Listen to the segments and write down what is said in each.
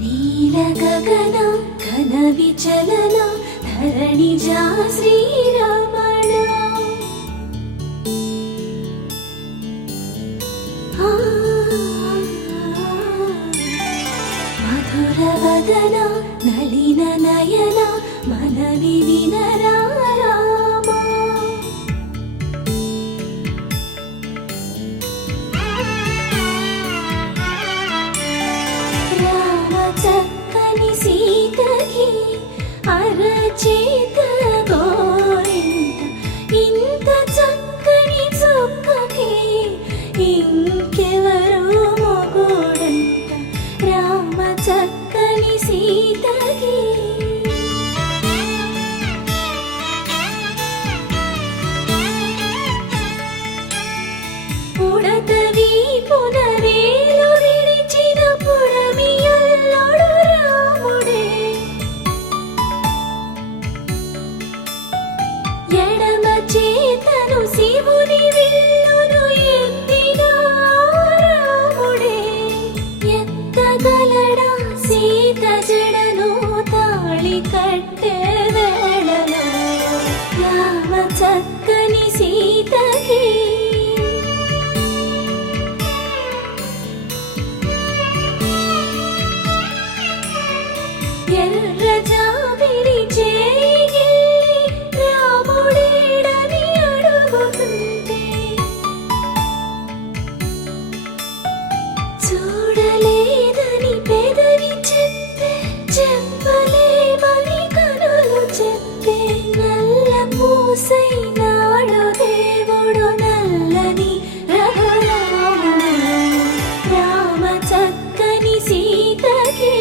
నీల గగన ఘన విచలన ధరణిజా శ్రీరమణ మధుర వదన నళిన నయన మనవి వినరా రామా రామ చక్కని సీతకి అరచేత గోరింట ఇంత చక్కని చుక్కకి ఇంకెవరు మొగుడంట రామ చక్కని సీతకి ఉడత వీపున వేలు విడిచిన పుడమియల్లుడు రాముడే ఎడమ చేతను శివుని విల్లును ఎత్తిన రాముడే ఎత్తగలడా సీత జడను తాళి కట్టే వేళలో రామ చక్కని సీతకి ఎర్ర జాబిలి చేయి రాముడేడని అడుగుతుంటే చూడలేదని పెదవి చెప్పే చెప్పలేమని కనులు చెప్పే నల్ల పూసైనాడు దేవుడు నల్లని రఘురాముడు రామ చక్కని సీతకి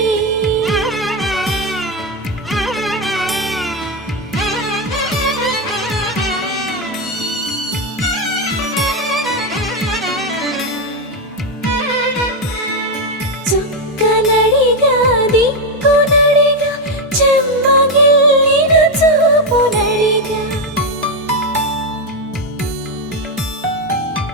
చుక్కనడిగా దిక్కునడిగా చెమ్మగిల్లిన చూపునడిగా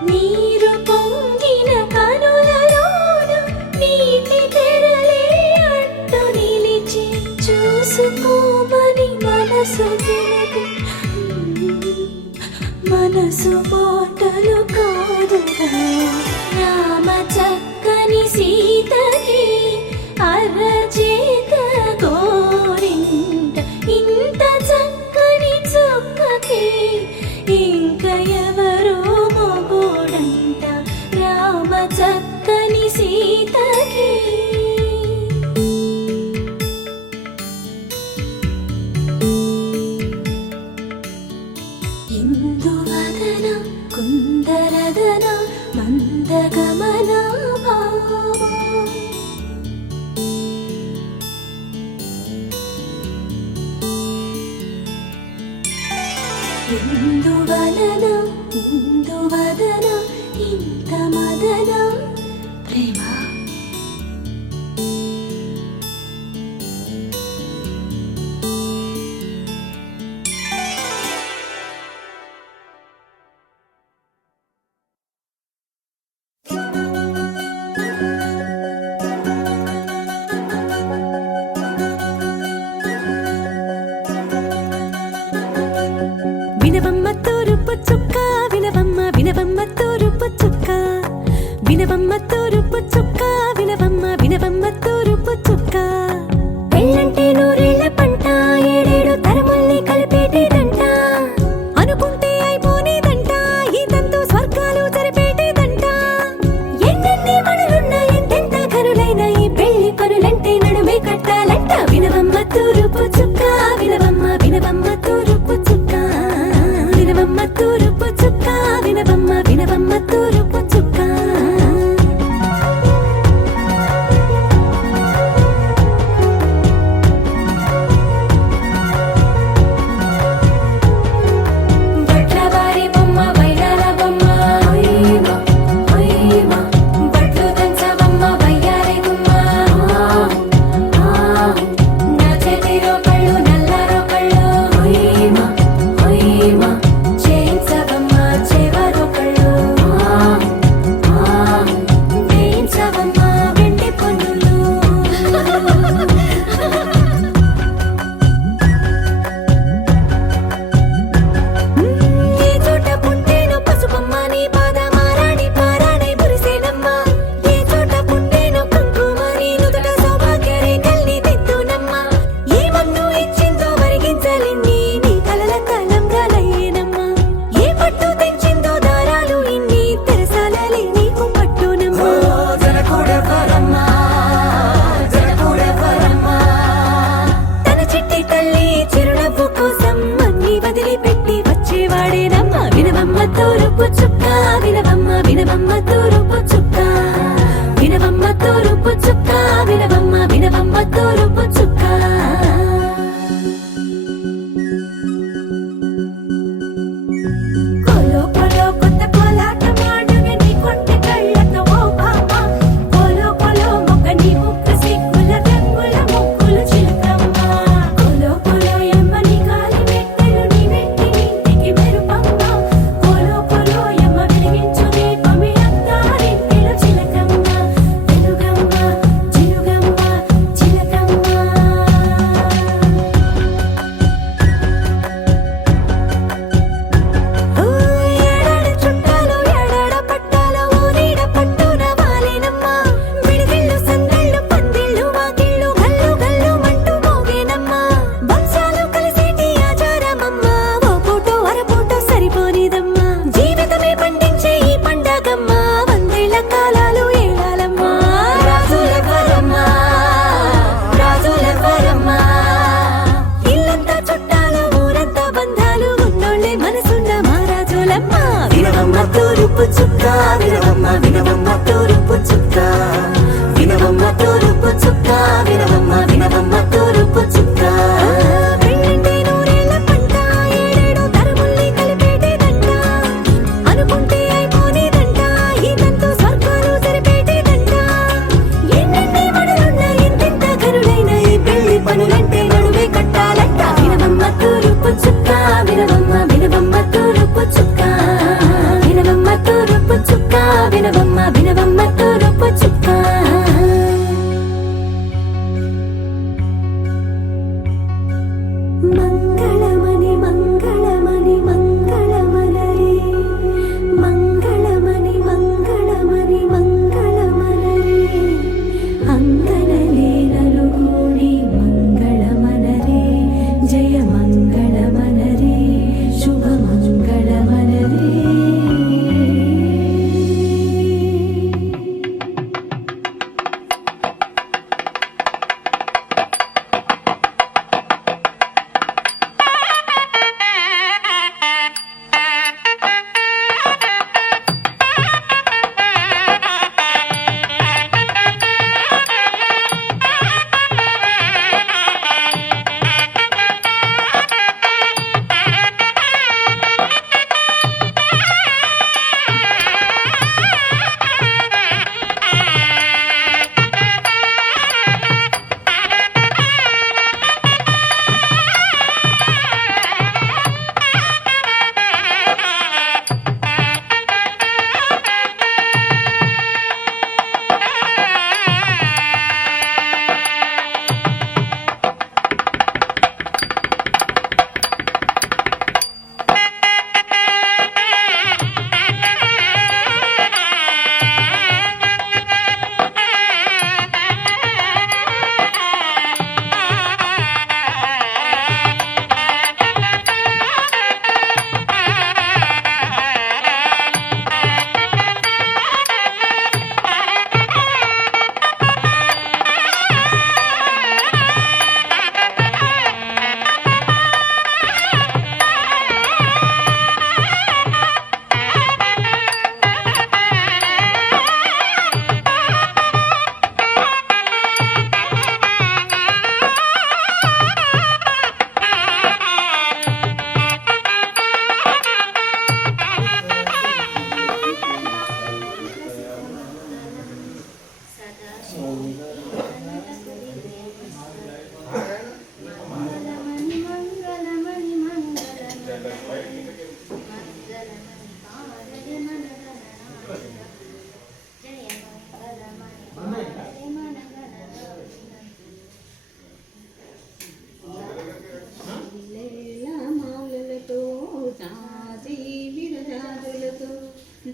నీరు పొంగిన కనులలోన నీటి తెరలే అడ్డు నిలిచి చూసుకోమని మనసు తెలుగు మనసు బాటలు కాదుగా రామ చక్కని సీతకి అరచేత గోరింట ఇంత చక్కని చుక్కకి ఇంక ఎవరు మొగుడంట రామ చక్కని సీతకి ఇందువదన కుందరదన మందగమన భామా ఇందువలన ఇందువదన ఇంత మదన ప్రేమ వినవమ్మ తూరుపు చుక్క వినవమ్మ వినవమ్మ తూరుపు చుక్క వినవమ్మ తూరుపు చుక్క వినవమ్మ వినవమ్మ తూరుపు చుక్క పెళ్ళంటే నూరేళ్ల పంట ఏడేడు తరముల్ని కలిపేటేదంట అనుకుంటే అయిపోనేదంట ఈ తంతు స్వర్గాలు జరిపేటేదంట ఎన్నెన్ని మనులున్న ఎంతెంత కరులైన ఈ పెళ్లి పనులంటే నడుమే కట్టాలంట వినవమ్మ తూరుపు చుక్క వినవమ్మ వినవమ్మ తూరుపు చుక్క వినవమ్మ తూరుపు చుక్క వినవమ్మ వినవమ్మ తూరుపు చుక్క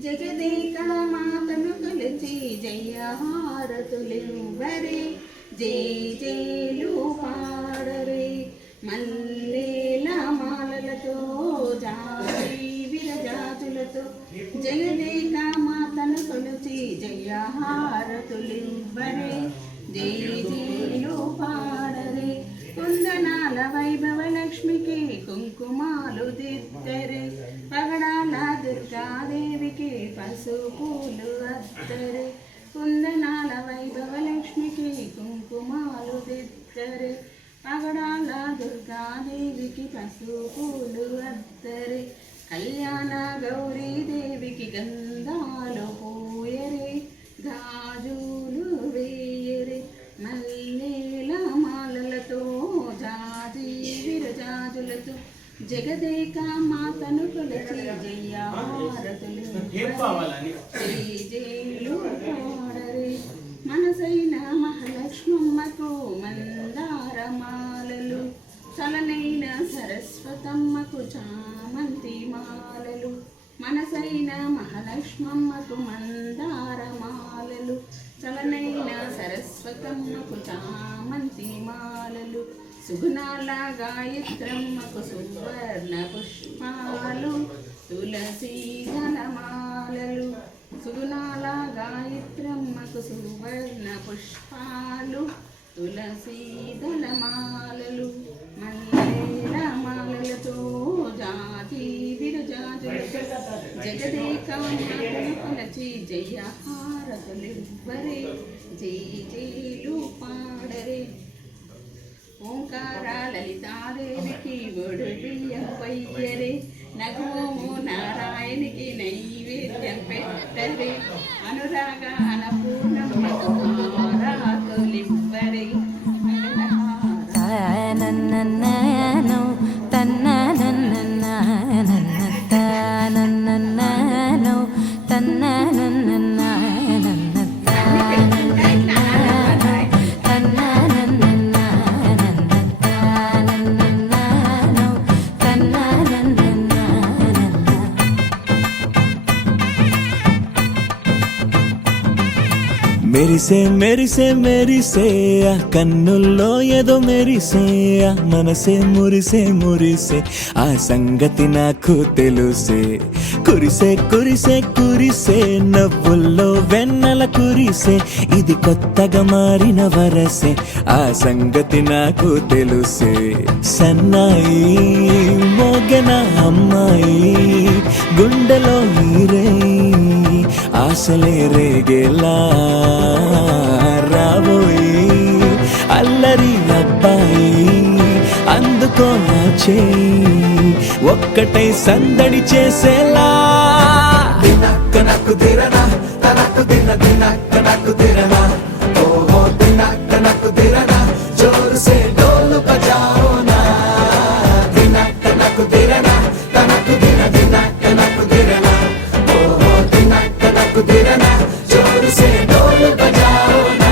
జగదేక మాతను కొలిచి జయహారతులివ్వరే, జై జైలు పాడరే. మల్లేల మాలలతో జాతి విరజాతులతో జగదేక మాతను కొలిచి జయహారతులివ్వరే, జై జైలు పాడరే. కుందనాల వైభవ లక్ష్మికి కుంకుమాలు దిద్దరే, పగడాల దుర్గాదేవికి పసుపులు అద్దరే. కుందనాల వైభవ లక్ష్మికి కుంకుమాలు దిద్దరే, పగడాల దుర్గాదేవికి పసుపులు అద్దరే. కళ్యాణ గౌరీదేవికి గంధాలు పూయరే, గాజులు వేయరే. మల్లేల మాలలతో జాజి విరజాజులతో జగదేక మాతను కొలిచి జయహారతులు జై జైలు పాడరే. మనసైన మహాలక్ష్మమ్మకు మందారమాలలు, చలనైన సరస్వతమ్మకు చామంతి మాలలు. మనసైన మహాలక్ష్మమ్మకు మందారమాలలు, చలనైన సరస్వతమ్మకు చామంతి మాలలు. సుగుణాల గాయత్రమ్మకు సువర్ణ పుష్పాలు, తులసీ దళమాలలు. సుగుణాల గాయత్రమ్మకు సువర్ణ పుష్పాలు, తులసీ దళమాలలు. మల్లేల మాలలతో జాతి విరజాజులతో జగదేక మాతను కొలచి జయహారతులివ్వరే, జై జైలు పాడరే. ఓంకార లలితాదేవికి ఒడు బియ్యం పొయ్యరే, నగోము నారాయణికి నైవేద్యం పెట్టరే. అనురాగ అన్నపూర్ణమ్మకు హారతులివ్వరే. తన్నన్ననో తన్ననన్ననన్ననన్ననన్ననో మెరిసే మెరిసే మెరిసే ఆ కన్నుల్లో ఏదో మెరిసే, ఆ మనసే మురిసే మురిసే, ఆ సంగతి నాకు తెలుసే. కురిసే కురిసే కురిసే నవ్వుల్లో వెన్నెల కురిసే, ఇది కొత్తగా మారిన వరసే, ఆ సంగతి నాకు తెలుసే. సన్నాయి మోగెన అమ్మాయి గుండెలో ఈరే, ఆశలే రేగేలా రాబోయి అల్లరి అబ్బాయి. అందుకో నా చేయి ఒక్కటై సందడి చేసేలా. దినక్క నాకు దిరనా తనకు దిన దినక్క నాకు దిరనా, ఓహో దినక్క నాకు దిరనా, జోరు సే డోలు బజాओ నా. దినక్క నాకు దిరనా తనకు దిన దినక్క నాకు దిరనా, ఓహో దినక్క నాకు దిరనా, జోరు సే డోలు బజాओ నా.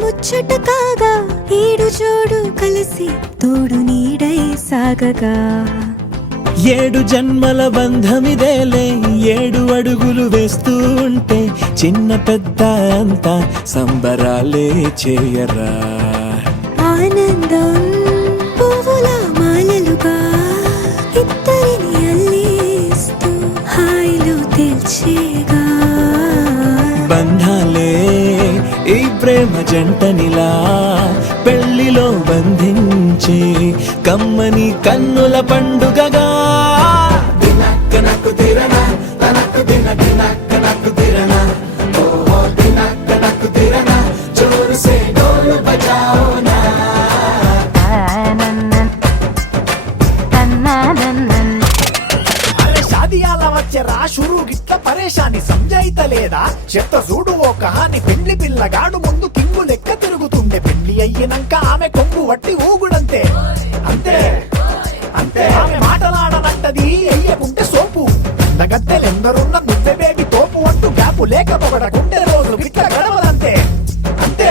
ముచ్చట కాగా ఈడు జోడు కలిసి తోడు నీడై సాగగా ఏడు జన్మల బంధమిదేలే 7 అడుగులు వేస్తూ ఉంటే చిన్న పెద్ద అంతా సంబరాలే చేయరా. ఆనందం పువ్వుల మాలలుగా ఇద్దరిని అల్లిస్తూ హాయిలో తెల్చేగా. బంధాలే ఈ ప్రేమ జంటనిలా పెళ్లిలో బంధించి కమ్మని కన్నుల పండుగగా. దినక్కనకు తిరనా తనకు దిన దినక్కనకు తిరనా ఓహో దినక్కనకు తిరనా జోరు సే డోలు బజాओ నా. అరే షాదియాల వచ్చెరా షురు గిట్ల పరేషాని సంజాయితలేదా చెత్త చూడు ఓ కహాని. పెండ్లి పిల్లగాడు ముందు కింగు లెక్క తిరుగుతుండే పెండ్లి అయ్యినంక ఆమె కొంగు వట్టి ఊగుడంతే. అంతే అంతే ఆమె మాటలాడనంటది ఎయ్యకుంటే సోపు. అందగత్తెలెందరున్న నువ్వే బేబీ తోపు అంటూ గ్యాపు లేక పొగడకుంటే రోజు గిట్ల గడవదంతే. అంతే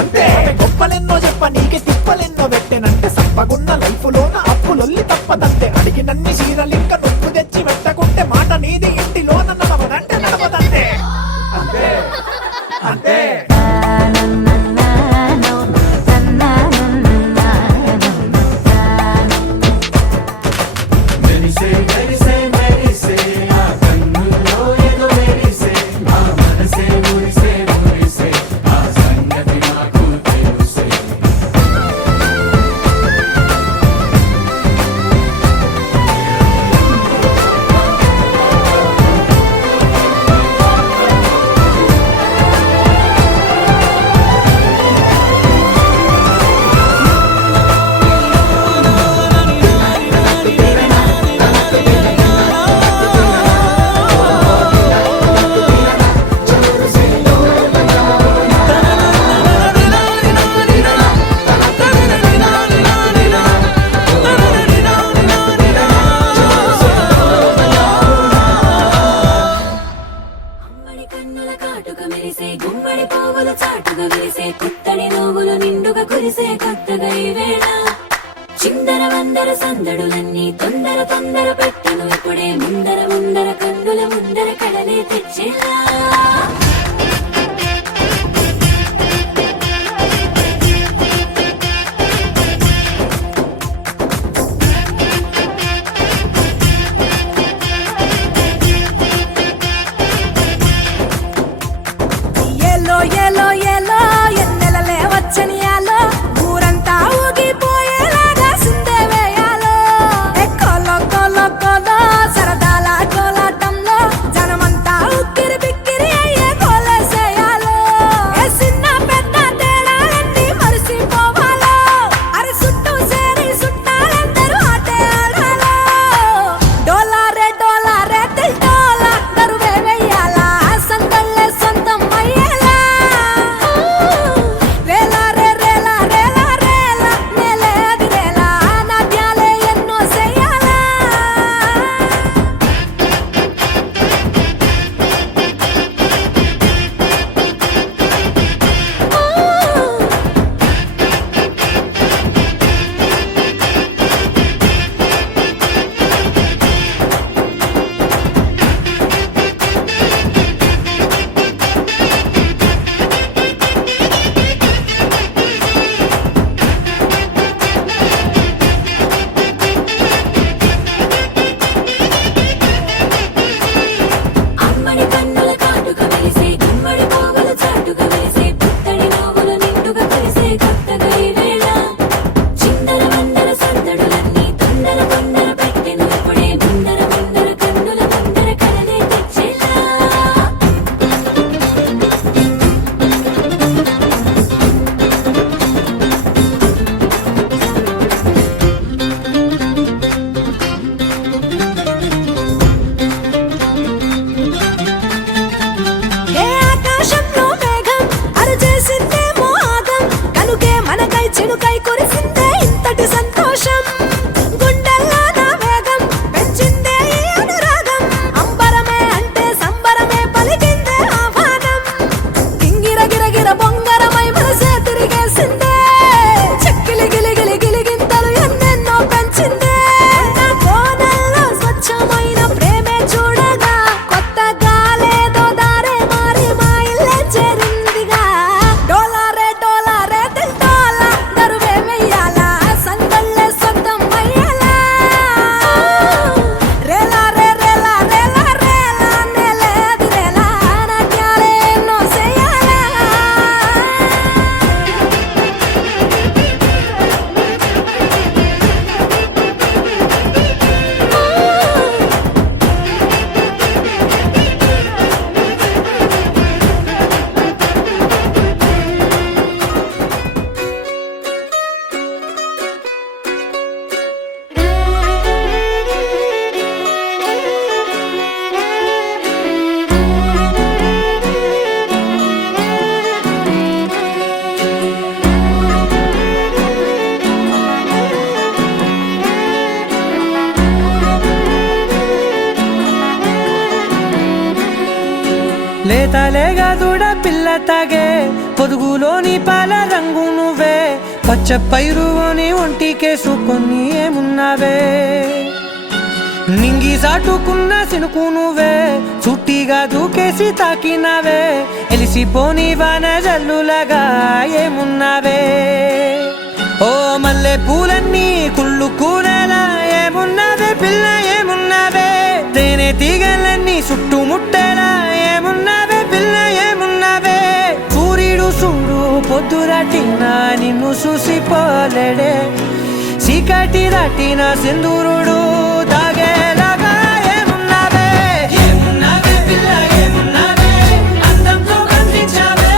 అంతే ఆమె గొప్పలెన్నో చెప్ప నీకే తిప్పలెన్నో పెట్టెనంటే సప్పగున్న లైఫ్ లోన అప్పులొల్లి తప్పదంతే. అడిగినన్ని చీరలింక నువ్వు తెచ్చి పెట్టకుంటే మాట నీది ఇంటిలోన నడవదంటే నడవదంతే. అంతే అంతే గుమ్మడి కన్నుల కాటుక మెరిసే గుమ్మడి పోగులు చాటుగా వేసే కుత్తడి నోగులు నిండుగా కురిసే కొత్తగా ఈ వేళ. చిందర వందర సందడులన్నీ తొందర తొందర పెట్టను ఇప్పుడే ముందర ముందర కన్నుల ముందర కడలే తెచ్చేలా. ఏలో ఏలో ఏలో ఎన్నెలలే వచ్చని యాలో ఊరంతా ఊగిపోయేలాగా సిందే వేయాలో. కోలో కోలో కోలో సరదాల కోలాటంలో జనమంతా ఉక్కిరి బిక్కిరి లేతలేగా దూడ పిల్ల తాగే పొదుగులోని పాల రంగు నువ్వే పచ్చ పైరుని ఒంటికేసుకొని ఏమున్నావే నింగి సాటుకున్న సినుకు నువ్వే చుట్టిగా దూకేసి తాకినావే ఎలిసిపోని వాన జల్లులగా ఏమున్నావే ఓ మల్లె పూలన్నీ కుళ్ళు కూరలా ఏమున్నావే పిల్ల ఏమున్నావే తేనె తీగలన్నీ చుట్టుముట్టేలా ఏమున్నావే పిల్ల ఏమున్నావే సూర్యుడు చూడు పొద్దురాటిన నిన్ను చూసిపోలేడే చీకటి దాటిన సింధూరుడు తాగేలాగా ఏమున్నావే ఏమున్నావే పిల్ల ఏమున్నావే అందంతో కనిపించావే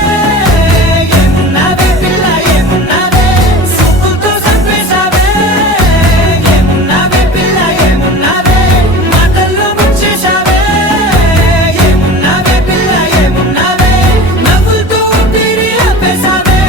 ఏమున్నావే పిల్ల ఏమున్నావే సూపుతో చంపేశావే ఏమున్నావే పిల్ల ఏమున్నావే మాటల్లో ముంచేశావే ఏమున్నావే పిల్ల ఏమున్నావే నవ్వులతో ఊపిరి ఆపేశావే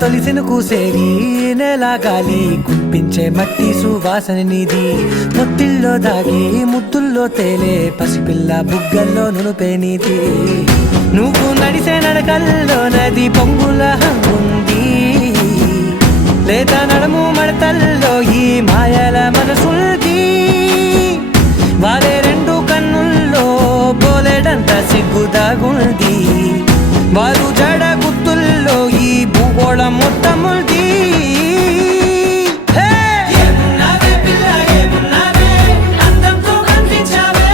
తొలిసిన కూసేరి నెల గాలి గుప్పించే మట్టి సువాసన నిధి ముత్తిల్లో దాగి ముద్దుల్లో తేలే పసిపిల్ల బుగ్గల్లో నునుపే నీది నువ్వు నడిసే నడకల్లో నది పొంగుల హంగుంది లేదా నడుము మడతల్లో ఈ మాయల మనసుల్ది వారే రెండు కన్నుల్లో పోలేడంత సిగ్గుదాగుంది వారు జడ గుత్తుల్లో ఈ భూగోళం మొత్తముల్ది ఏమున్నావే పిల్ల ఏమున్నావే అందంతో కనిపించావే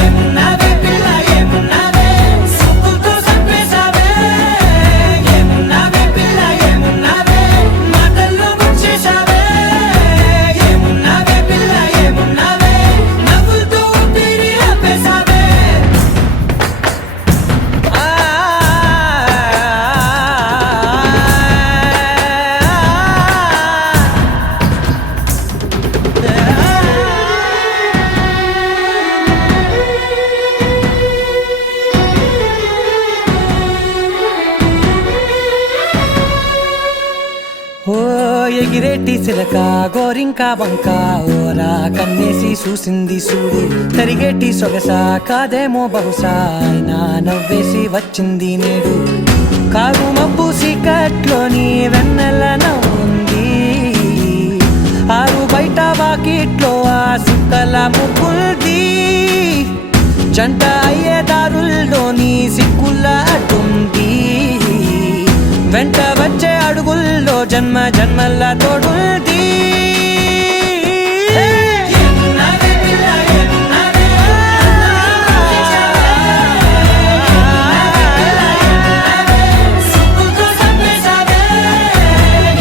ఏమున్నావే పిల్ల ఏమున్నావే సూపుతో చంపేశావే ఏమున్నావే పిల్ల ఏమున్నావే మాటల్లో ముంచేశావే ఏమున్నావే పిల్ల ఏమున్నావే నవ్వులతో ఊపిరి ఆపేశావే ఓ ఎగిరేటి సిలక గోరింక వంక ఓరా కన్నేసి చూసింది చూడు తరిగేటి సొగస కాదేమో బహుశా అయినా నవ్వేసి వచ్చింది నేడు కారు మబ్బు సీకట్లోని వెన్నెల నవ్వుంది ఆరు బయట వాకిట్లో ఆ సుక్కల ముగ్గుల్ది జంట అయ్యే దారుల్లోని సిక్కుల అడ్డుంది వెంట వచ్చే అడుగుల్లో జన్మ జన్మల తోడుంది ఏమున్నావే పిల్ల ఏమున్నావే సూపుతో చంపేశావే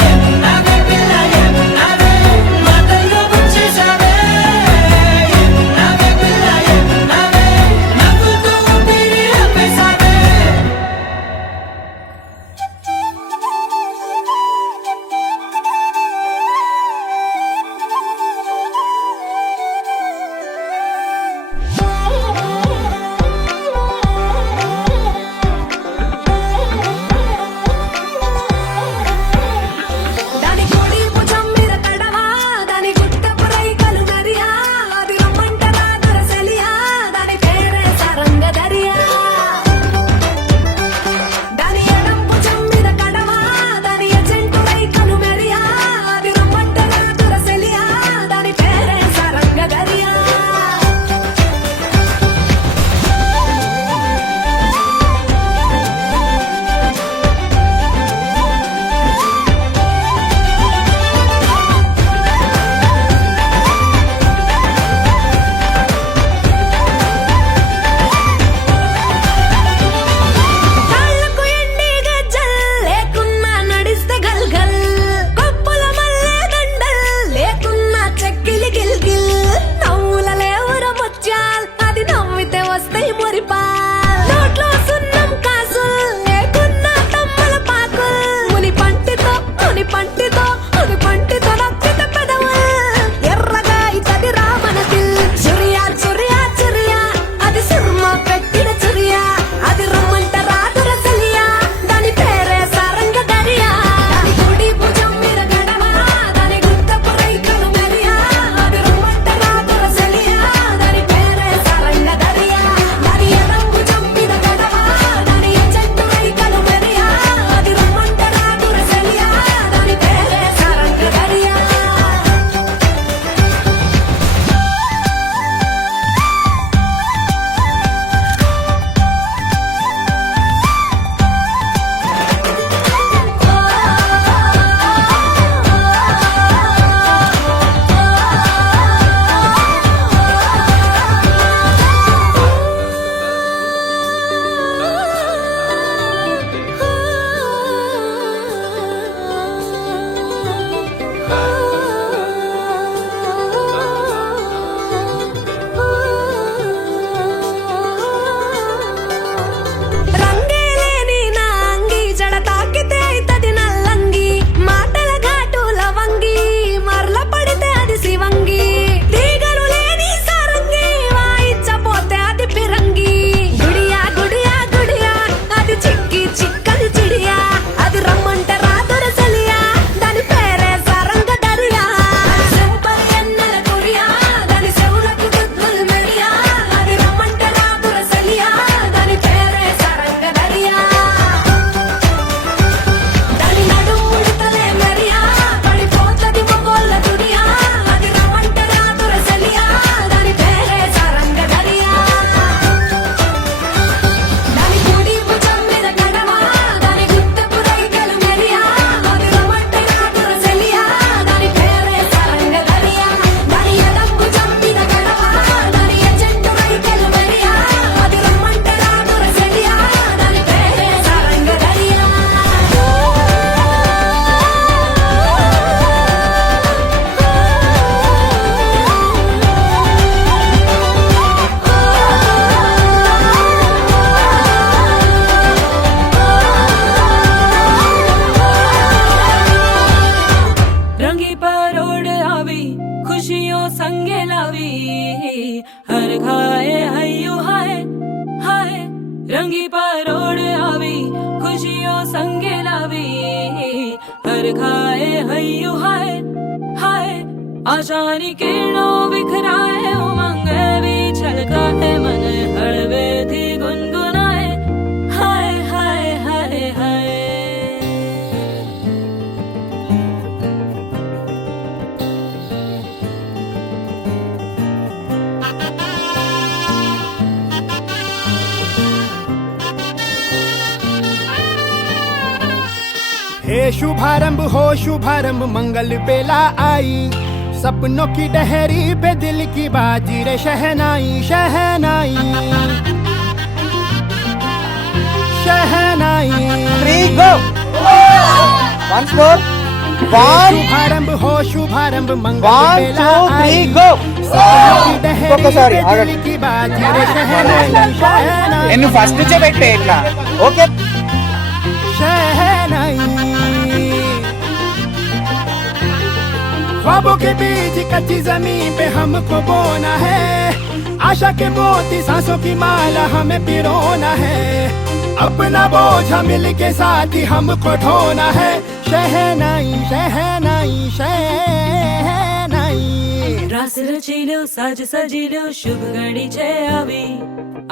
ఏమున్నావే పిల్ల ఏమున్నావే మాటల్లో ముంచేశావే ఏమున్నావే పిల్ల ఏమున్నావే నవ్వులతో ఊపిరి ఆపేశావే संगे लावी हर खाए हयू हाय हाय रंगी परोड़ आवी खुशियों संगे लावी हर खाए हयू हाय हाय आशानी किरणों बिखराए उमंग भी छलकाए मन हड़वे थी गुनगुनाए हाय हाय हाय हाय हे शुभारंभ हो शुभारंभ मंगल बेला आई सपनों की डहरी पे दिल की बाजी रे शहनाई शहनाई शहनाई Once more. One, शुभारंभ हो शुभारंभ मंगल one, बेला two, आई three, go. सपनों की डहरी Focus, sorry, पे आगे. दिल की बाजी रे शहनाई शहनाई నేను ఫస్ట్ నుంచే పెట్టే ఇట్లా ఓకే शहनाई ख्वाबों के बीच कच्ची जमीन पे हमको बोना है आशा के मोती सांसों की माला हमें पिरोना है अपना बोझ मिल के साथ ही हमको ढोना है शहनाई शहनाई शहनाई रास रचिलो साज सजिलो शुभ घड़ी छे आवी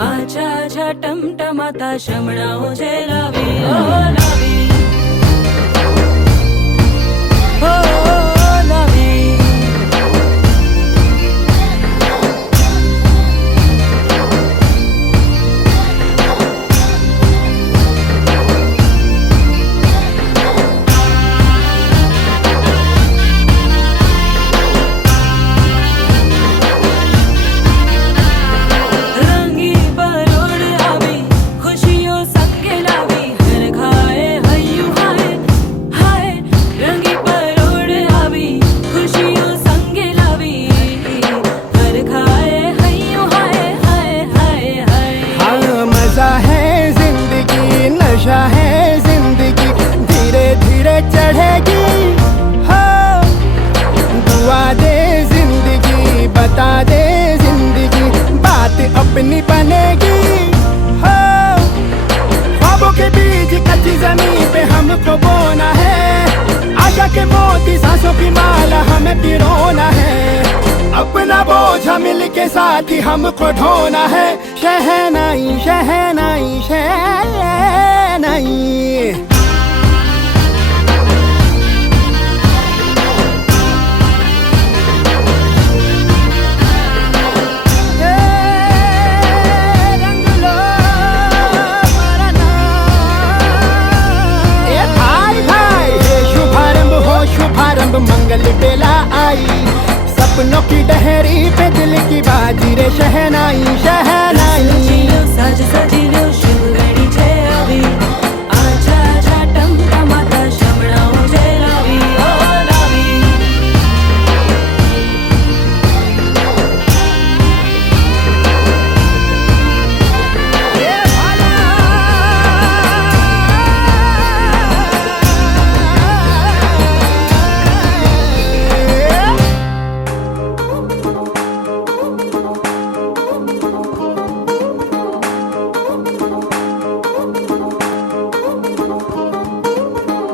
आछा आछा टमटमाता शमणाओ जे लावी ओ लावी ओ लावी रंगी परोड़ आवी खुशियों संगे लावी हर खाए हयू हाय हाय रंगी परोड़ आवी खुशियों संगे लावी हर खाए हयू हाय हाय हाय हाय हाँ मजा है जिंदगी नशा है जिंदगी धीरे धीरे चढ़ेगी हाँ दुआ दे जिंदगी बता दे जिंदगी बात अपनी बनेगी हाँ ख्वाबों के बीच कच्ची जमीन पे हमको बोना है आशा के मोती सांसों की माला हमें पिरोना है अपना बोझ मिल के साथ ही हमको ढोना है शहनाई शहनाई शहनाई रंग लो मरना ए भाई भाई शुभारंभ हो शुभारंभ मंगल बेला आई सपनों की डहरी पे दिल की बाजी रे शहनाई शहनाई रचिलो साज सजिलो शुभ घड़ी छे आवी आछा आछा टमटमाता शमणाओ जे लावी ओ लावी ए भाला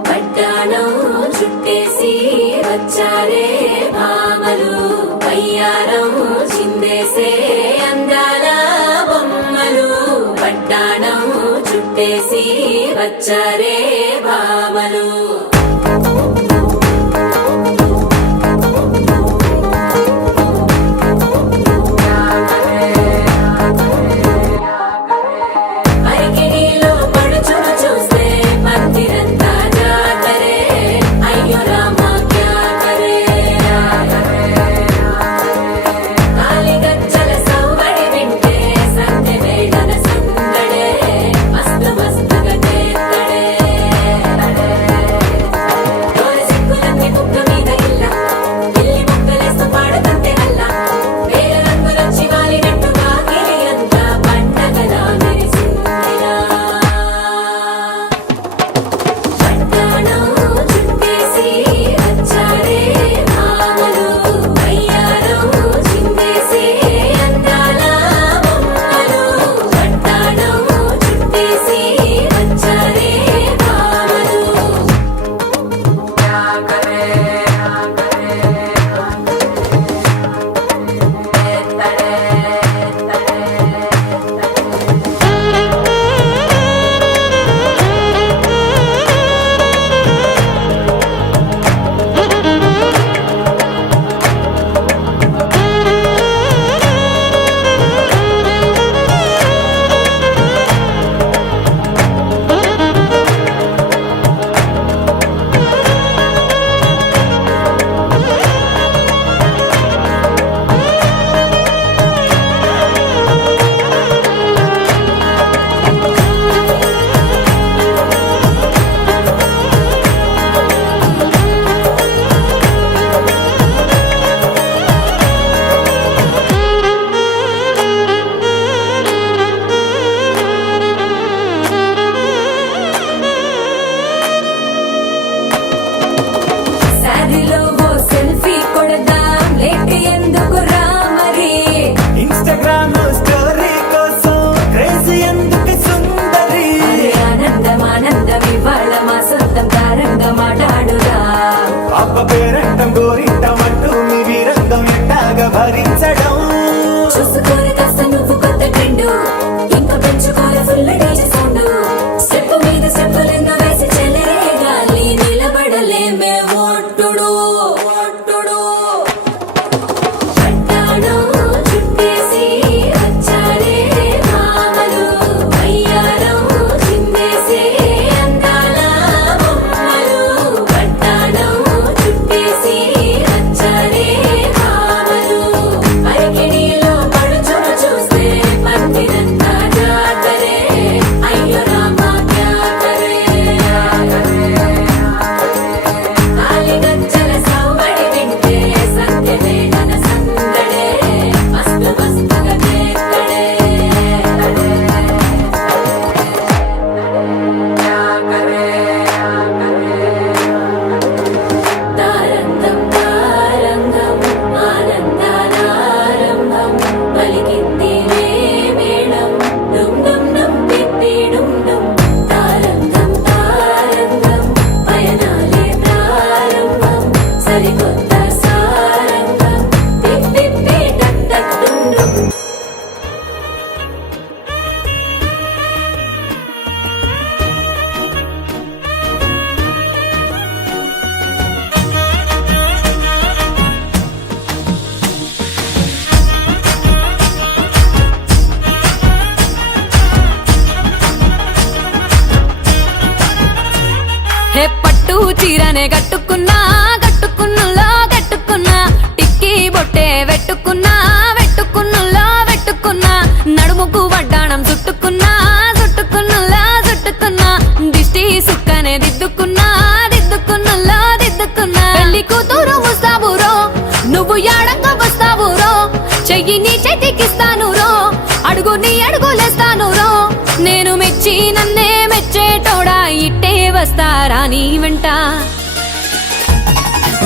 పట్టాణం చుట్టేసి వచ్చారే భామలు పయ్యారం చిందేసే అందాల బొమ్మలు పట్టాణం చుట్టేసి వచ్చారే భామలు అరికిడిలో పడుచును చూస్తే మందిరంతా జాతరే అయ్యో రామా క్యా కరే కాలిగజ్జల సౌవడి వింటే సంధ్య వేళన సందడే మస్తు మస్తుగా చేస్తడే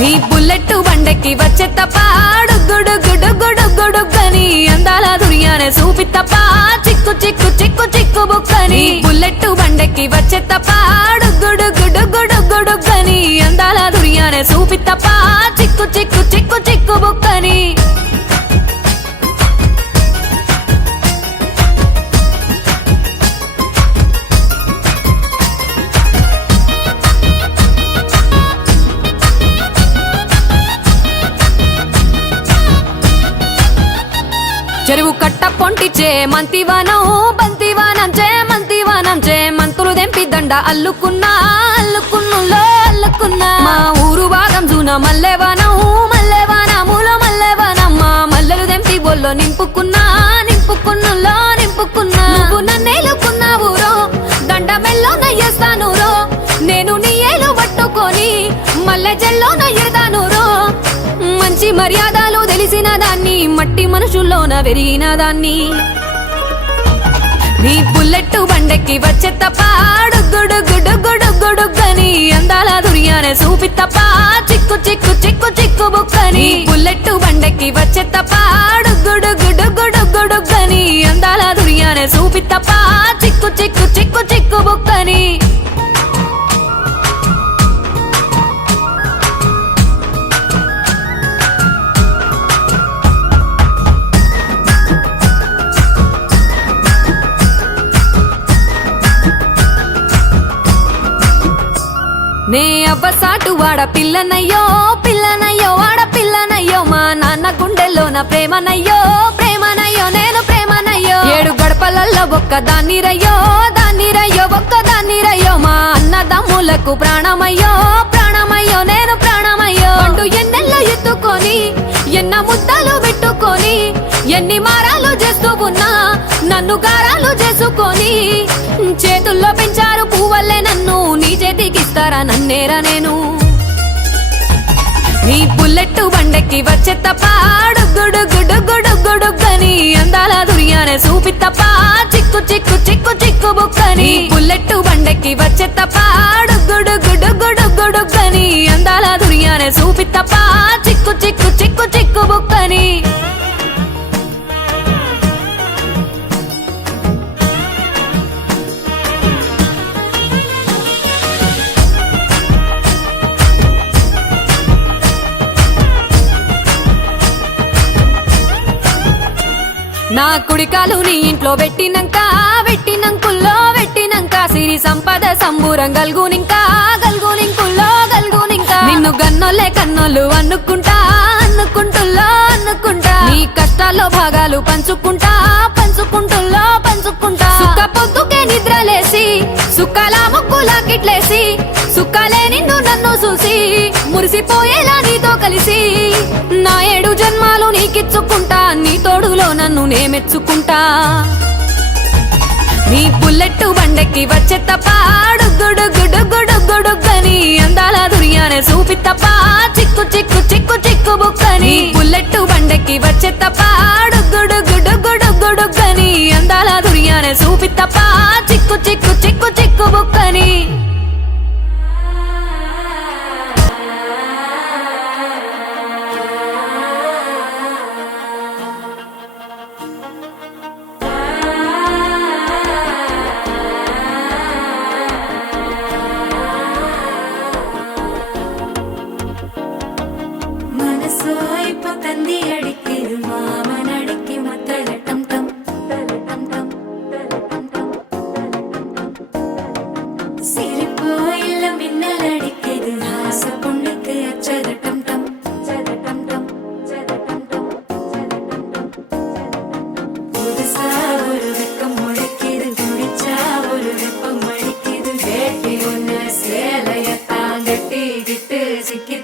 నీ బుల్లెట్ బండెక్కి వచ్చే తప్ప గుడుగుడుగుడుగుడుగుడుగని అందాల దుర్యానే చూపి తప్ప చిక్కు చిక్కు చిక్కు చిక్కు బుక్కని బుల్లెట్ బండెక్కి వచ్చే తప్ప గుడుగుడుగుడుగుడుగని అందాల దుర్యానే చూపి తప్ప చిక్కు చిక్కు చిక్కు చిక్కు బుక్కని చెరువు కట్ట పొంటిచే మంతివానం బంతివానం చే మంతులు దెంపి దండ అల్లుకున్నా మా ఊరు భాగం జూన మల్లెవానములో మల్లెవానమ్మ మల్లెలు దెంపి బొల్లో నింపుకున్నా నువ్వు నన్నేలుకున్నావు రో దండ మెల్లో నయ్యేస్తాను రో నేను నీ ఏలు పట్టుకొని మల్లె జల్లో నయ్యేదాను రో మంచి మర్యాదలు తెలిసిన దాన్ని మట్టి మనుషుల్లోన వెరిగిన దాన్ని నీ బుల్లెట్ బండెక్కి వచ్చే తప్ప గుడుగుడుగుడుగుడుగని అందాల దుర్యానే చూపి తప్ప చిక్కు చిక్కు చిక్కు చిక్కు బుక్కని బుల్లెట్ బండెక్కి వచ్చే తప్ప గుడుగుడుగుడుగుడుగని అందాల దుర్యానే చూపి తప్ప చిక్కు చిక్కు చిక్కు చిక్కు బుక్కని నే అవ్వసాటు వాడ పిల్లనయ్యో వాడ పిల్లనయ్యో మా నాన్న గుండెల్లో నా ప్రేమనయ్యో నేను ప్రేమనయ్యో 7 గడపలల్లో ఒక్కదాన్ని రయ్యో ఒక్కదాన్ని మా అన్నదమ్ములకు ప్రాణమయ్యో నేను ప్రాణమయ్యో అంటూ ఎన్నెల్లో ఎత్తుకొని ఎన్న ముద్దలు పెట్టుకొని ఎన్ని మారాలు చేస్తూ ఉన్నా నన్ను గారాలు చేసుకొని చేతుల్లో పెంచారు పువ్వల్లే నన్ను నీ చేతికిస్తారా నన్నేరా నేను నీ బుల్లెట్ బండెక్కి వచ్చే తప్ప గుడుగుడుగుడుగుడుగని అందాల దుర్యానే చూపి తప్ప చిక్కు చిక్కు చిక్కు చిక్కు బుక్కని బుల్లెట్ బండెక్కి వచ్చే తప్ప గుడుగుడుగుడుగుడుగని అందాల దుర్యానే చూపి తప్ప చిక్కు చిక్కు చిక్కు చిక్కు బుక్కని నా కుడికాలు నీ ఇంట్లో పెట్టినంక సిరి సంపద సంబూరం గల్గునింకా నిన్ను గన్నోలే కన్నోలు అనుకుంటా నీ కష్టాల్లో భాగాలు పంచుకుంటా సుక్క పొద్దుకే నిద్రలేసి సుక్కల ముక్కులా కిట్లేసి సుక్కలే నిన్ను నన్ను చూసి మురిసిపోయేలా నీతో కలిసి నా 7 జన్మాలు నీకిచ్చుకుంటా నీ తోడులో నన్ను నే మెచ్చుకుంటా నీ బుల్లెట్ బండెక్కి వచ్చే తప్ప గుడుగుడుగుడుగుడుగని అందాల దుర్యానే చూపి తప్ప చిక్కు చిక్కు చిక్కు చిక్కు బుక్కని బుల్లెట్ బండెక్కి వచ్చే తప్ప గుడుగుడుగుడుగుడుగని అందాల దుర్యానే చూపి తప్ప చిక్కు చిక్కు చిక్కు చిక్కు బుక్కని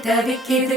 தவிக்குது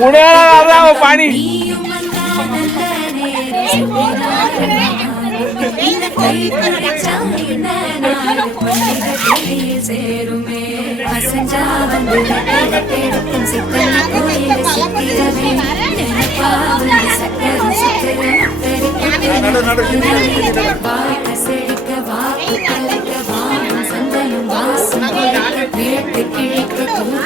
पानी நீயும் வந்தாடல்லே சேருமே அசஞ்சா வந்து எடுத்தும் சிக்கன கோயில் சித்திரமே நினைப்பா வந்து சக்கர சக்கர வாழ்க்கை செழிக்க வாக்கு கலக்க வானம் சந்தலும் வாசம் வேட்டு கிழிக்க தூக்கம்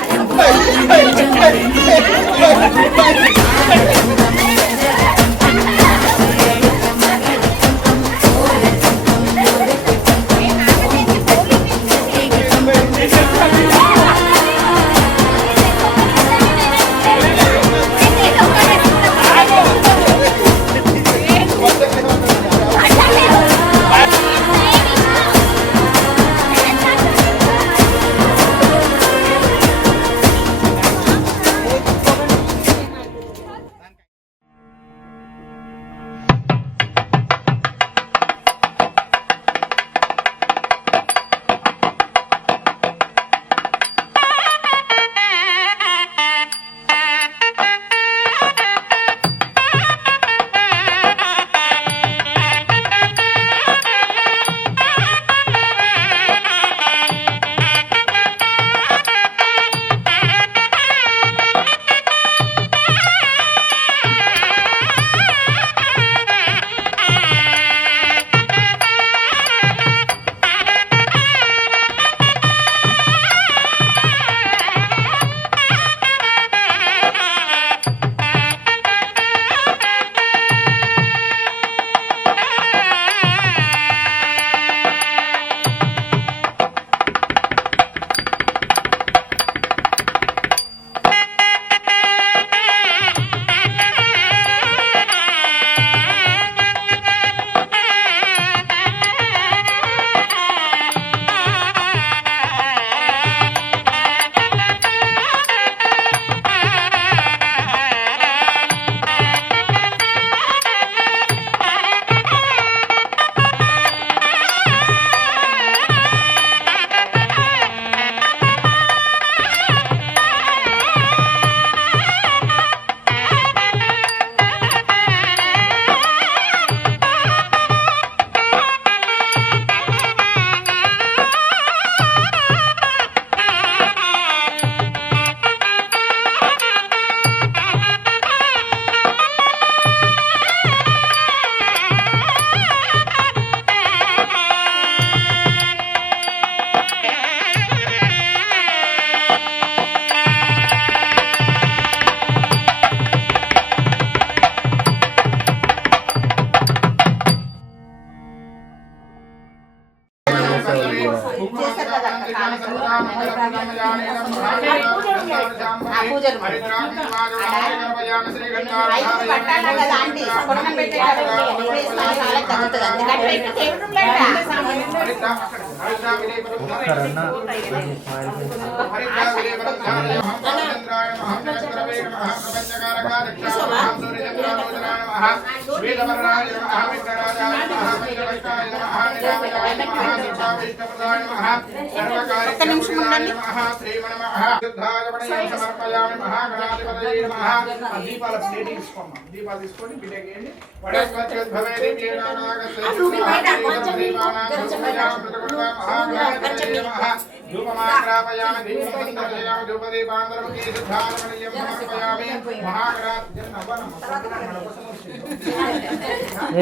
దీపాలు తీసుకొని బిడ్డకేయండి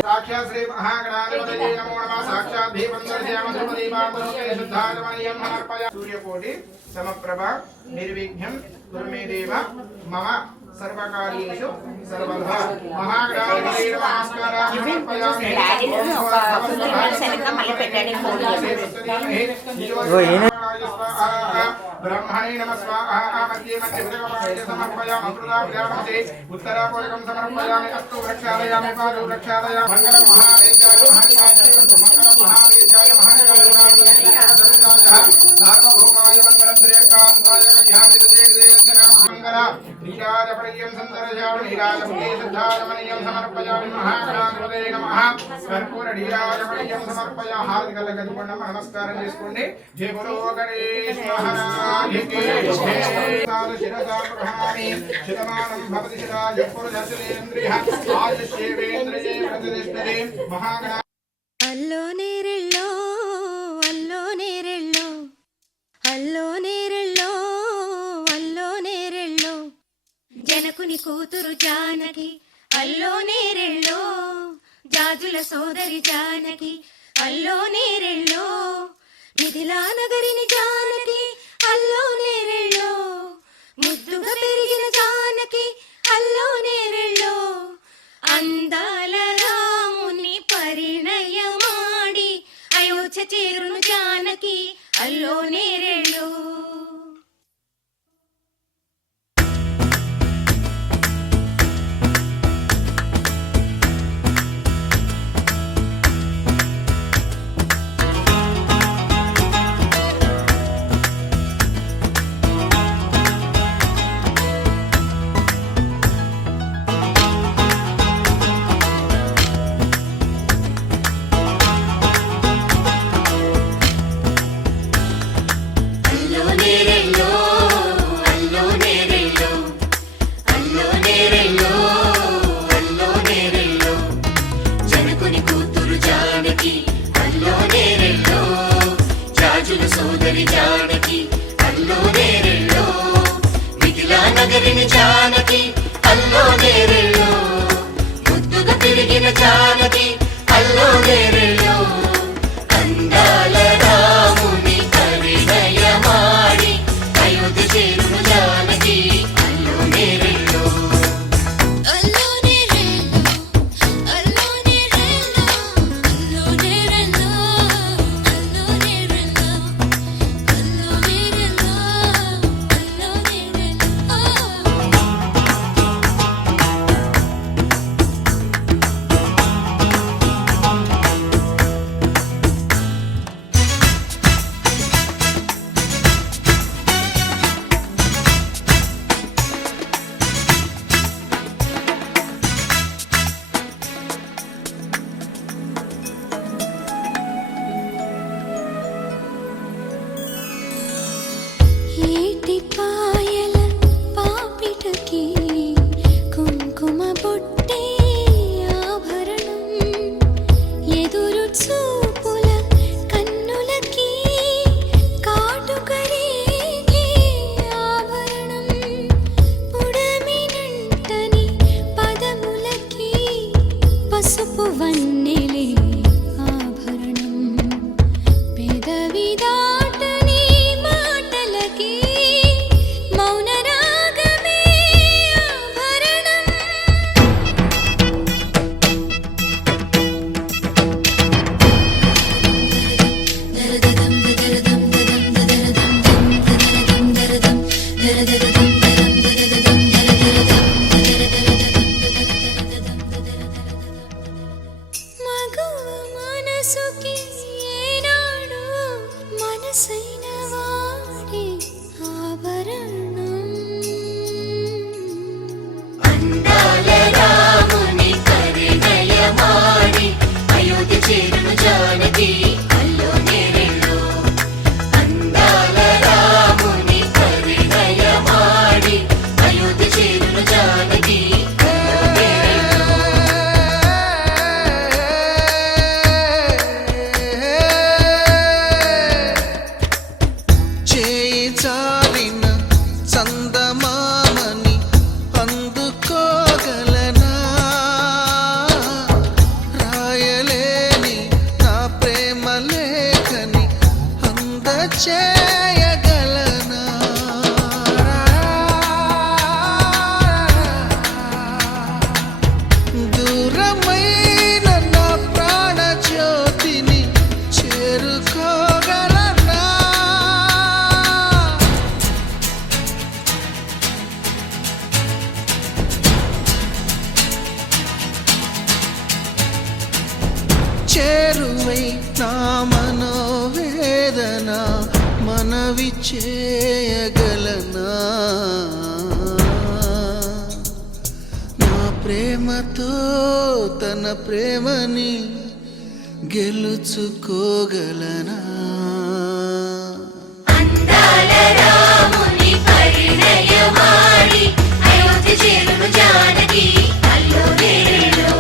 సాక్షాత్ శ్రీ మహాగణాధిపతయే నమో నమః. సాక్షాత్ దీపం దర్శయామి ధూపదీపాంతరముఖే శుద్ధాచమనీయం సమర్పయామి. సూర్యకోటి సమప్రభ నిర్విఘ్నం కురు మే దేవ మమ సర్వకార్యేషు సర్వదా. మహాగణాధిపతయే నమస్కారామి సమర్పయామి. బ్రహ్మణే నమః స్వాహా. మధ్యే మధ్య భృగవాయ సమర్పయామి. అమృతాభ్యామసే ఉత్తరాపూర్వకం సమర్పయామి. అస్తు రక్షాలయామి పాదౌ రక్షాలయామి. మంగళం మహావేద్యాయ మహానివాసాయ మంగళం మహావేద్యాయ మహానివాసాయ సార్వభౌమాయ మంగళం శ్రేయకాంతాయ కళ్యాణి మంగళ నీరాజపడయం సందర్శయామి నీరాజపడే శ్రద్ధారమణీయం సమర్పయామి మహాగణాధిపతే నమః కర్పూర నీరాజపడయం సమర్పయ హారతికల గదిపండం నమస్కారం చేసుకోండి జయ గురు గణేష్ మహారాజ్ కి జయ శిరసా ప్రహామి శతమానం భవతి శిరాజ పురుషేంద్రియ ఆయుష్యేంద్రియే ప్రతిష్టతే మహాగణ అల్లో నేరెళ్ళో అల్లో నేరెళ్ళో అల్లో నేరెళ్ళో అల్లో నేరెళ్ళో జనకుని కూతురు జానకి అల్లో నేరెళ్ళో జాజుల సోదరి జానకి అల్లో నేరెళ్ళో మిథిలా నగరిని జానకి అల్లో నేరెళ్ళో ముద్దుగా పెరిగిన జానకి అల్లో నేరెళ్ళో అందాల రాముని పరిణయమాడి అయోధ్య చేరును జానకి అల్లో నేరెళ్ళో సోదరి జానకి అల్లో నేరెళ్ళో మిథిలా నగరిని జానకి అల్లో నేరెళ్ళో ముద్దుగా పెరిగిన జానకి అల్లో నేరెళ్ళో అందాల రాముని పరిణయమాడి అయోధ్య చేరును జానకి అల్లో నేరెళ్ళో అల్లో నేరెళ్ళో అల్లో నేరెళ్ళో అల్లో నేరెళ్ళో అల్లో నేరెళ్ళో అల్లో నేరెళ్ళో అల్లో నేరెళ్ళో ఏటి పాయల పాపిటకి కుంకుమ బొట్టే ఆభరణం ఎదురు చూపుల కన్నులకి కాటుకరేగే ఆభరణం పుడమినంటని పదములకి పసుపు వన్నెలే ఆభరణం పెదవి దాటని మాటలకి మౌన రాగమే ఆభరణం దరదదం దరదం దరదం దరదం దరదం దరదం దరదం దరదం మగవ మనసుకి ఏనాడు మనసైన వాడి ఆభరణం అందాల రాముని పరిణయమాడి అయోధ్య చేరును జానకి అల్లో నేరెళ్ళో అందాల రాముని పరిణయమాడి అయోధ్య చేరును జానకి అల్లో నేరెళ్ళో చేయి చాలిన చందమామని అందుకోగలనా రాయలేని నా ప్రేమ లేఖని అందచేయగలనా దూరమైన నా ప్రాణ జ్యోతిని చేరుకోగలనా చేరువై నా మనోవేదన మనవి చేయగలనా ప్రేమతో తన ప్రేమని గెలుచుకోగలనా అందాల రాముని పరిణయమాడి అయోధ్య చేరును జానకి అల్లో నేరేళ్ళు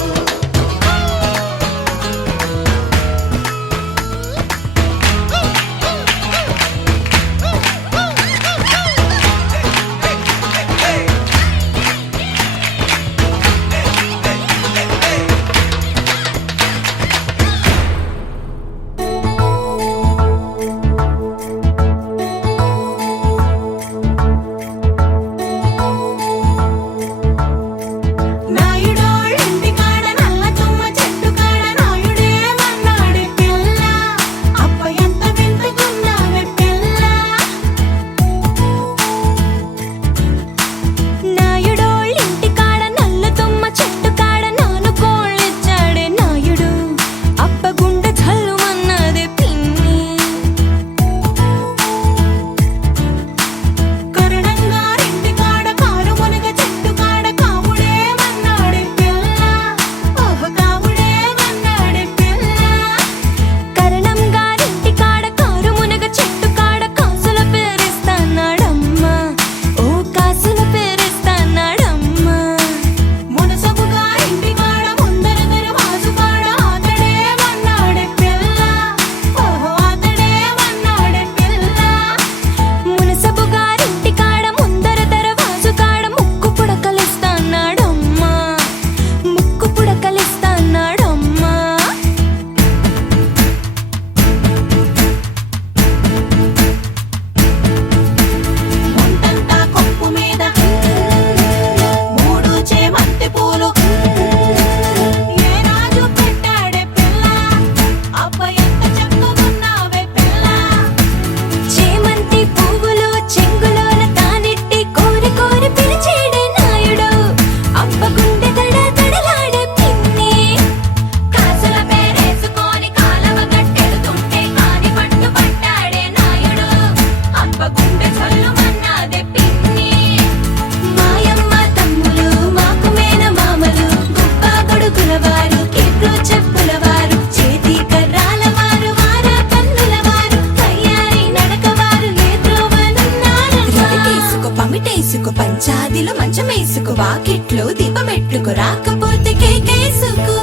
పంచాదిలో మంచమేసుకో వాకిట్లో దీపమెట్టుకు రాకపోతే కేకేసుకో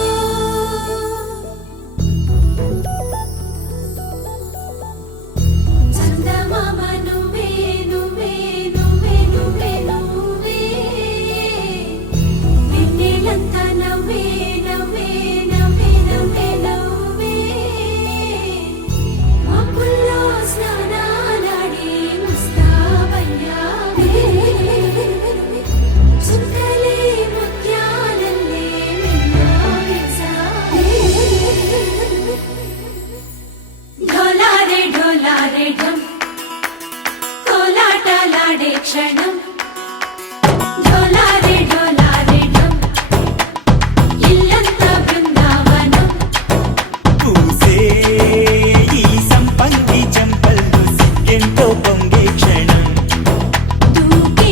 చందమామ నువ్వే నువ్వే నువ్వే నువ్వే నువ్వే నిన్నేలంతా నవ్వే నవ్వే నవ్వే నవ్వే నవ్వే మబ్బుల్లో స్నానాలాడి ముస్తాబయ్యావే చుక్కలే ముత్యాలల్లే మిన్నావేశావే ఢోలారే ఢోలారే ఢమ్ కోలాటలాడే క్షణం ఢోలారే ఢోలారే ఢమ్ ఇల్లంతా బృందావనం పూసే ఈ సంపంగి చెంపల్లో సిగ్గెంతో పొంగే క్షణం దూకే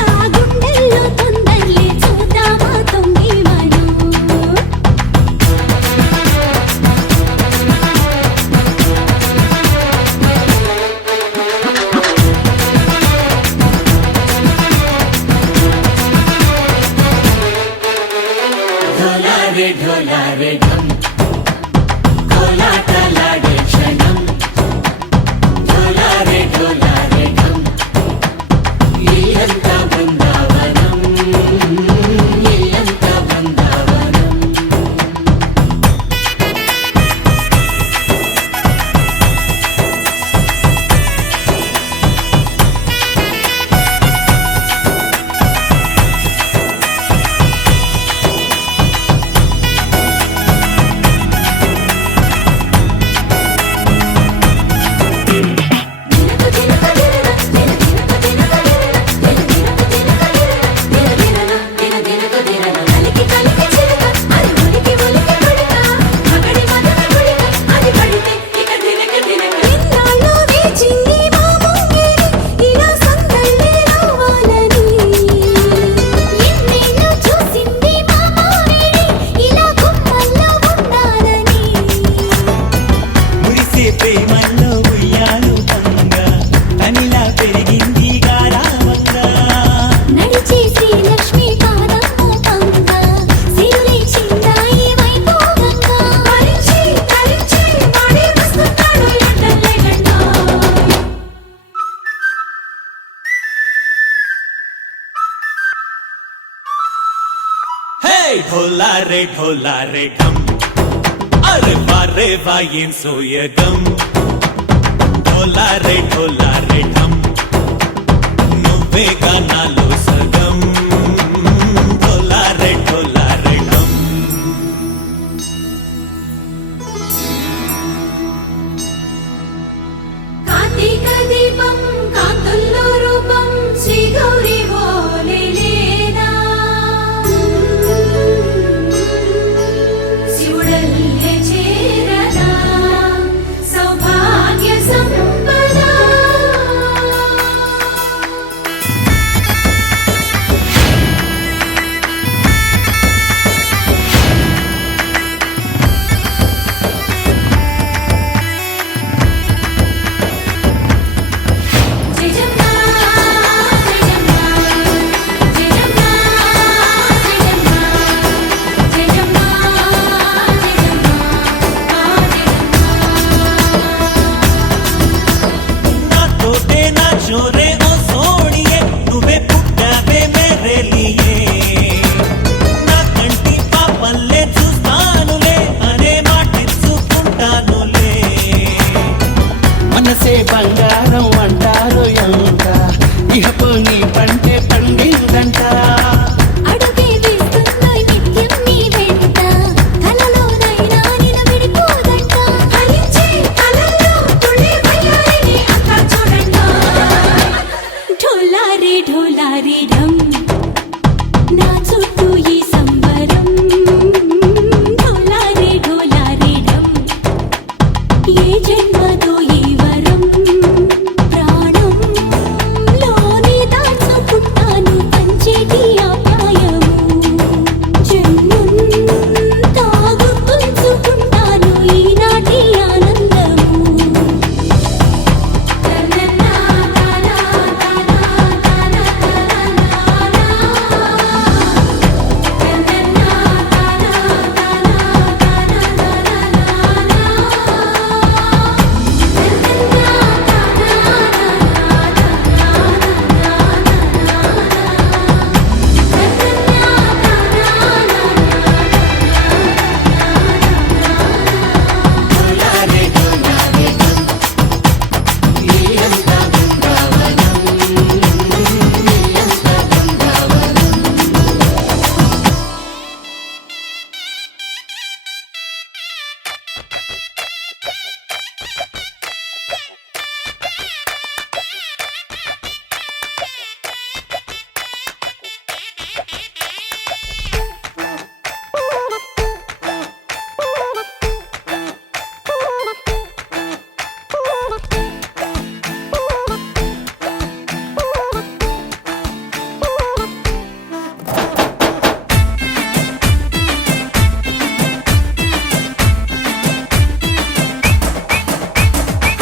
ఆ గుండెల్లో తొందరలే చూద్దామా తొంగి మనం ढोला रे ढम अरे वाह ఏం సోయగం ढोला रे ढम నువ్వే గానాలో సగం ढोला रे ढम కార్తీక దీపం కాంతుల్లో రూపం శ్రీ గౌరీ ఓలే లేదా శివుడల్లే చేరదా సౌభాగ్య సంపద జయజమ్మా జయజమ్మా జయజమ్మా జయజమ్మా జయజమ్మా నాతోటే నా చోరే ఓ సోడియే నువ్వే పుట్టావే మేరే లియే నా కంటి పాపల్లే చూస్తానులే అనే మాటిచ్చుకుంటానులే మనసే బంగారం అంటారు ఎంత ఇహపు నీ పంటే పండిందంట అడుగే వేస్తుందోయ్ నిత్యం నీ వెంట కలలోనైనా నిలబడిపోదంట హరించే కలలో తుళ్ళే వయ్యారిని అంతా చూడండి ఢోలా రే ఢమ్ నా చుట్టూ ఈ సంబరం ఢోలా రే ఢమ్ ఏ జన్మదో ఈ వరం ప్రాణంలోనే దాచుకుంటాను పంచేటి ఆప్యాయము జన్మంతా గుర్తుంచుకుంటాను ఈనాటి ఆనందము తననా తనా తనా తనా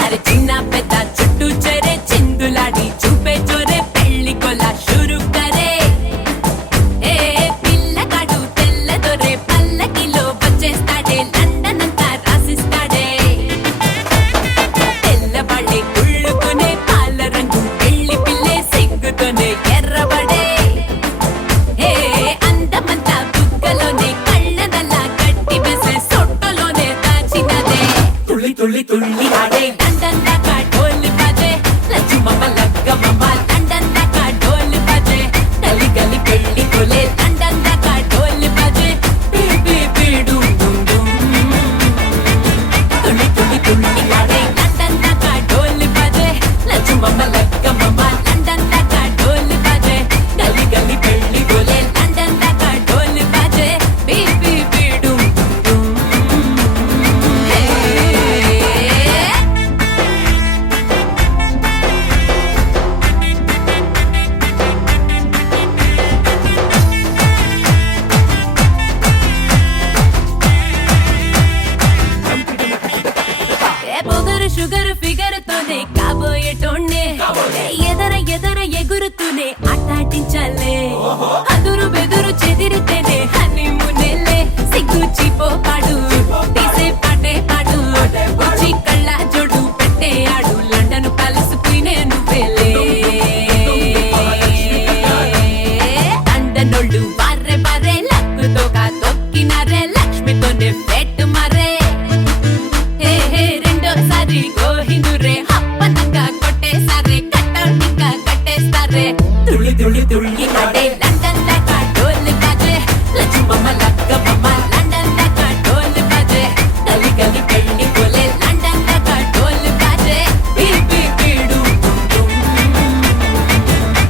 అరే చిన్న పెద్ద చుట్టూ చెరే చిందులాడి చూపే చోరే పెళ్లి కొలా షురు కరే ఏ పిల్లగాడు తెల్లదొరే పల్లకిలో వచ్చేస్తాడే లండన్ అంతా రాసిస్తాడే తెల్లబడే కుళ్ళుకునే పాల రంగు పెళ్లి పిల్లే సిగ్గుతోనే ఎర్రబడే ఏ అందమంతా బుగ్గలోనే కళ్ళనల్లా గట్టి వేసే సొట్టలోనే దాచినదే తుళ్ళి తుళ్ళి తుళ్ళి ఆడే లండన్ దాకా ఢోల్ బజే లచ్చుమమ్మ లగ్గమమ్మ లండన్ దాకా ఢోల్ బజే గలి గలి పెళ్లి కొలే లండన్ దాకా ఢోల్ బజే బీ బీ డుమ్ డుమ్ డుమ్ తుళ్ళి తుళ్ళి తుళ్ళి ఆడే లండన్ దాకా ఢోల్ బజే లచ్చుమమ్మ లగ్గమమ్మ లండన్ దాకా ఢోల్ బజే గలి గలి పెళ్లి కొలే లండన్ దాకా ఢోల్ బజే బీ బీ డుమ్ డుమ్ హే ఏ పొగరు షుగర్ ఫిగర్ తోనే కాబోయేటోన్నే ఎదర ఎగురుతూనే ఆటాటించాలే అదురు బెదురు చెదిరితేనే హనీమూనేలే సిగ్గు చీపోపాడు తీసే పాటే పాడు వచ్చి కళ్ళ జోడు పెట్టే ఆడు లండన్ కలుసుకునే నువ్వేలే లండనోళ్ళు బార్రె బార్రె లక్కుతో కాదు తుళ్ళి తుళ్ళి ఆడే లండన్ దాకా డోలు బాజే లక్ష్మమ్మ లక్కమ్మ లండన్ దాకా డోలు బాజే గలి గలి పెళ్లి కోలే లండన్ దాకా డోలు బాజే బీబీ బీడు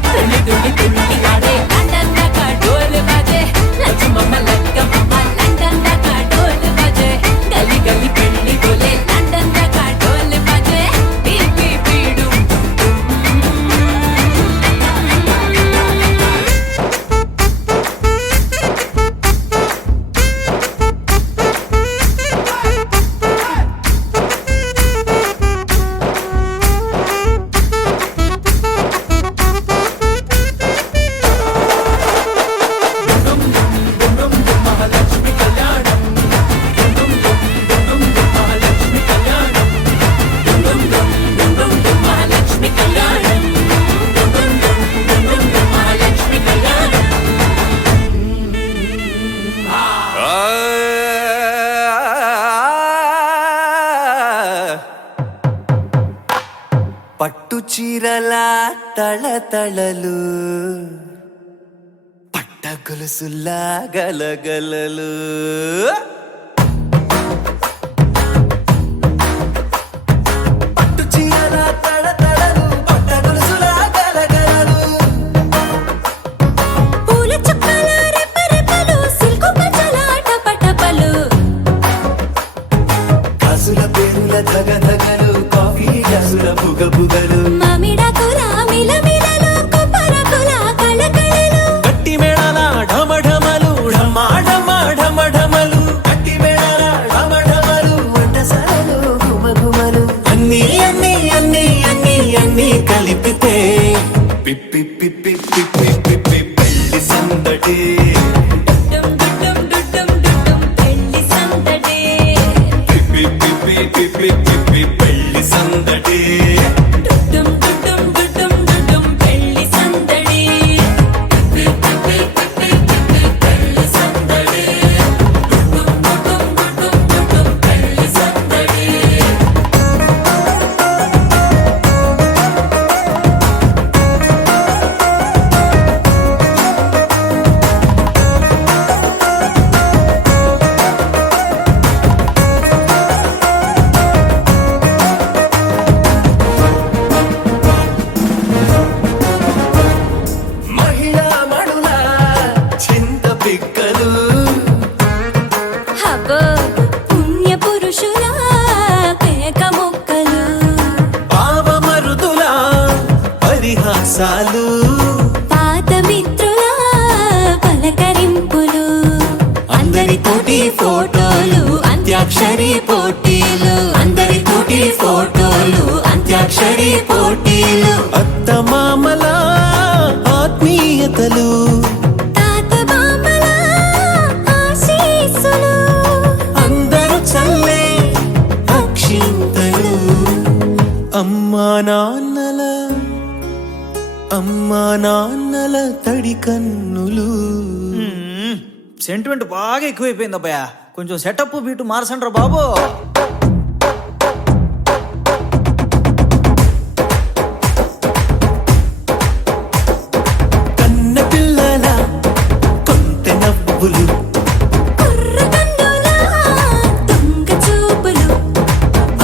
తుళ్ళి తుళ్ళి తుళ్ళి ఆడే లండన్ దాకా డోలు బాజే లక్ష్మమ్మ లక్కమ్మ లండన్ దాకా డోలు బాజే గలి గలి పెళ్లి కోలే లండన్ దాకా డోలు బాజే బీబీ బీడు మహాలక్ష్మి కళ్యాణం మహాలక్ష్మి కళ్యాణం పట్టు చీరల తళతళలు పట్ట గొలుసుల్లా గలగలలు పట్టు చీరల తళతళలు పట్ట గొలుసుల్లా గలగలలు పూల చుక్కల రెపరెపలు సిల్కు పంచల టపటపలు కాసుల పేరుల ధగధగలు కాఫీ గ్లాసుల బుగబుగలు మామిడాకుల మిలమిలలు కొబ్బరకుల కళకళలు గట్టి మేళాల ఢమఢమలు ఢమాఢమలు గట్టి మేళాల ఢమఢమలు వంటసాలలు గుమగుమలు అన్నీ అన్నీ అన్నీ అన్నీ అన్నీ కలిపితే పిప్పి పిప్పి పిప్పి పిప్పి పెళ్లి సందడి డుడ్డం డుడ్డం డుడ్డం డుడ్డం పెళ్లి సందడి పిప్పి పిప్పి పిప్పి పిప్పి పెళ్లి సందడి డుడ్డం డుడ్డం డుడ్డం డుడ్డం పెళ్లి సందడి పిప్పి పిప్పి పిప్పి పిప్పి పెళ్లి సందడి డుడ్డం డుడ్డం డుడ్డం డుడ్డం పెళ్లి సందడి మహిళా మణుల చింత పిక్కలు హబ్బో పుణ్య పురుషుల కేక మొక్కలు పావమరుదుల పరిహాసాలు పాత మిత్రుల పలకరింపులు అందరితోటి ఫోటోలు అంత్యాక్షరి పోటీలు అందరితోటి ఫోటోలు అంత్యాక్షరి పోటీలు అత్తమామల ఆత్మీయతలు తాత బామ్మల ఆశీస్సులు అందరూ చల్లే అక్షింతలు అమ్మా నాన్నల తడి కన్నులు సెంటిమెంట్ బాగా ఎక్కువైపోయింది అబ్బాయా కొంచెం సెటప్ బీటు మార్చండ్రా బాబు కన్న పిల్లల కొంత నవ్వులు కుర్ర కన్నుల దొంగ చూపులు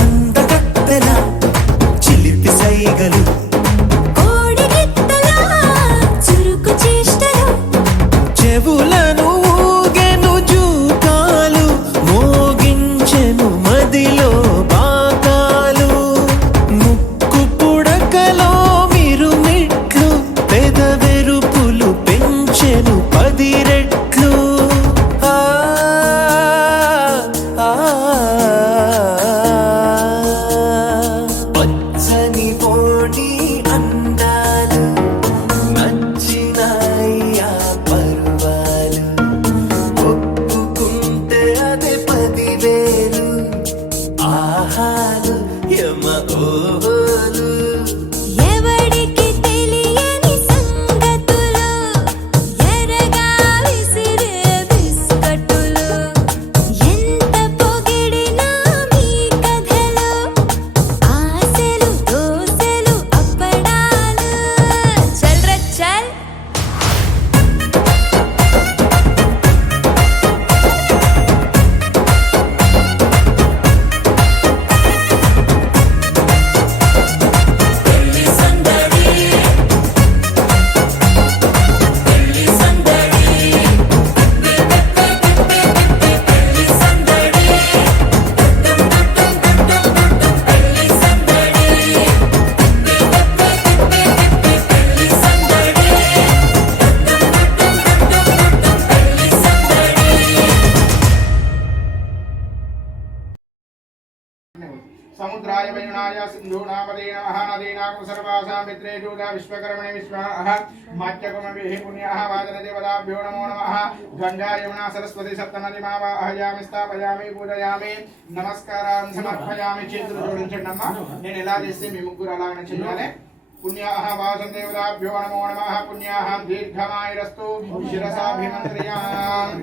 అందగత్తెల చిలిపి సైగలు కోడి గిత్తల చురుకు చేష్టలు చెవులను ఊగెను జూకాలు మోగించెను మది देवीनां सर्वासां मित्रेषु विश्वकर्मणे विश्वाः मध्यकुमभिः पुण्याः वादनदेवताभ्यो नमो नमः गंगा यमुना सरस्वती सप्तनदिमा वाहयामि स्थापयामि पूजयामि नमस्कारान् समर्पयामि చేతులు జోడించండి అమ్మా నేను ఎలా చేస్తే మీ ముగ్గురు అలాగనే చేయాలి पुण्याः वासुदेवताभ्यो नमो नमः पुण्याः दीर्घमायुरस्तु शिरसाभिमन्त्र्याम्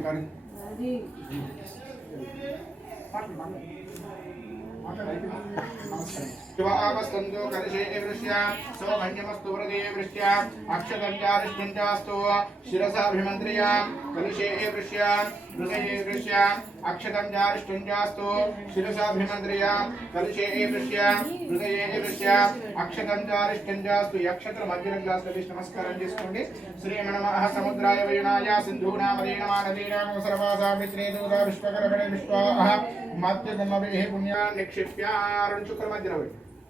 शिवावस्तु कलशे वृष्या सौभन्यमस्तु हृदये वृष्या अक्षतञ्चारिष्टञ्चास्तु शिरसाभिमन्त्र्या कलशे वृष्या हृदये वृष्या अक्षतञ्चारिष्टञ्चास्तु शिरसाभिमन्त्र्या कलशे वृष्या हृदये वृष्या अक्षतञ्चारिष्टञ्चास्तु यक्षत्र मध्यम ग्लास लभिष् नमस्कारं చేసుకోండి శ్రీమ నమః సముద్రాయ వయునాయ సింధూనామదీనమా నదీనాం సర్వాసా మిత్రేదూరా విశ్వకర్మణే విశ్వాః మధ్యగుమభిః పుణ్యాన్ నిక్షిప్యారుణ శుక్ర మధ్యలో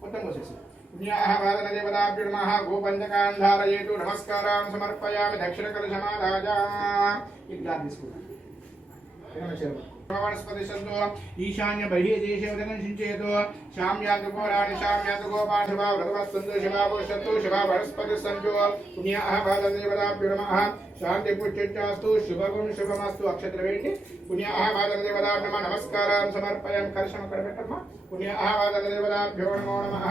మొత్తం వచ్చేసి పుణ్యాః వాదనదేవతాభ్యో నమః గోపంచకాన్ ధారయేతు నమస్కారాన్ సమర్పయామి దక్షిణకలశమాదాజా ఈ గ్లాస్ తీసుకుంటాం वनस्पति संतो ईशान्य बहिः देशे वदनं सिंचेतो शाम्यान्तु गोराणि शाम्यान्तु गोपान् शिवा व्रतवत्सन्तु शिवा पुरुषन्तु शिवा वनस्पति संतो पुण्याः वादनदेवताभ्यो नमः शान्ति पुष्टिश्चास्तु शुभगुण शुभमस्तु अक्षत्रवेण्णि पुण्याः वादनदेवताभ्यो नमः नमस्कारान् समर्पयामि कलशं अక్కడ పెట్టమ్మా पुण्याः वादनदेवताभ्यो नमो नमः